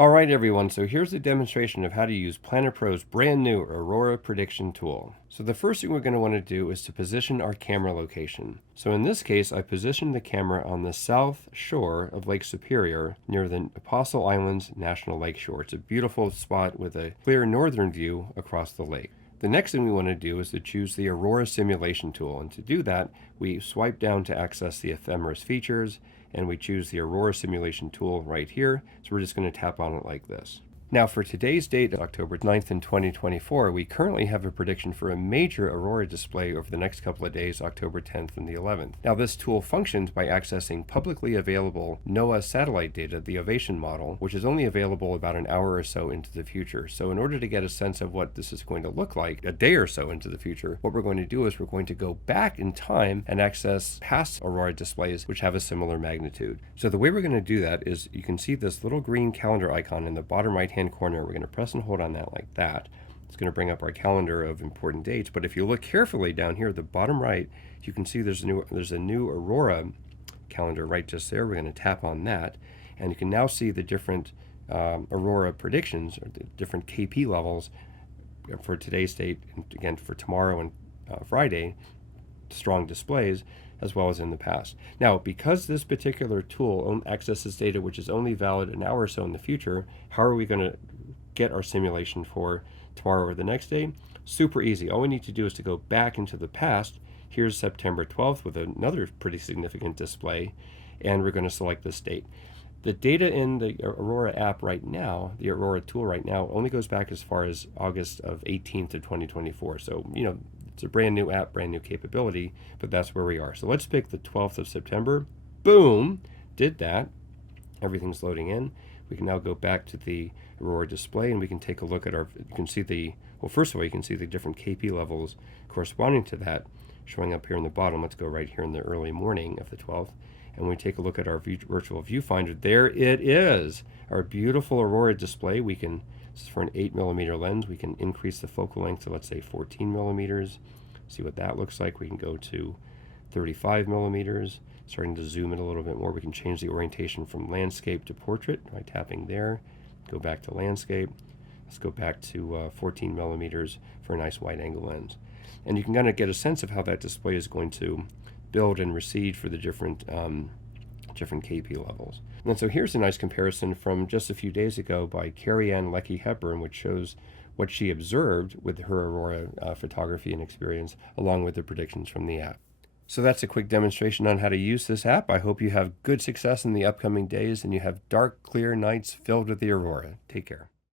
Alright everyone, so here's a demonstration of how to use Planit Pro's brand new Aurora prediction tool. So the first thing we're going to want to do is to position our camera location. So in this case, I positioned the camera on the south shore of Lake Superior near the Apostle Islands National Lake Shore. It's a beautiful spot with a clear northern view across the lake. The next thing we want to do is to choose the Aurora Simulation tool, and to do that, we swipe down to access the ephemeris features, and we choose the Aurora Simulation tool right here. So we're just going to tap on it like this. Now for today's date, October 9th in 2024, we currently have a prediction for a major aurora display over the next couple of days, October 10th and the 11th. Now this tool functions by accessing publicly available NOAA satellite data, the Ovation model, which is only available about an hour or so into the future. So in order to get a sense of what this is going to look like a day or so into the future, what we're going to do is we're going to go back in time and access past aurora displays which have a similar magnitude. So the way we're going to do that is you can see this little green calendar icon in the bottom right hand corner. We're going to press and hold on that like that. It's going to bring up our calendar of important dates, but if you look carefully down here at the bottom right, you can see there's a new Aurora calendar right just there. We're going to tap on that, and you can now see the different Aurora predictions, or the different KP levels for today's date, and again for tomorrow and Friday, strong displays, as well as in the past. Now, because this particular tool accesses data which is only valid an hour or so in the future, how are we going to get our simulation for tomorrow or the next day? Super easy. All we need to do is to go back into the past. Here's September 12th with another pretty significant display, and we're going to select this date. The data in the Aurora app right now, the Aurora tool right now, only goes back as far as August of 18th of 2024. So, it's a brand new app, brand new capability, but that's where we are. So let's pick the 12th of September. Boom, did that. Everything's loading in. We can now go back to the Aurora display, and we can take a look at you can see first of all, you can see the different KP levels corresponding to that showing up here in the bottom. Let's go right here in the early morning of the 12th. And when we take a look at our virtual viewfinder, there it is, our beautiful Aurora display. This is for an 8mm lens. We can increase the focal length to, let's say, 14mm. See what that looks like. We can go to 35mm. Starting to zoom in a little bit more, we can change the orientation from landscape to portrait by tapping there. Go back to landscape. Let's go back to 14mm for a nice wide-angle lens. And you can kind of get a sense of how that display is going to build and recede for the different KP levels. And so here's a nice comparison from just a few days ago by Carrie Ann Leckie Hepburn, which shows what she observed with her Aurora photography and experience, along with the predictions from the app. So that's a quick demonstration on how to use this app. I hope you have good success in the upcoming days and you have dark, clear nights filled with the Aurora. Take care.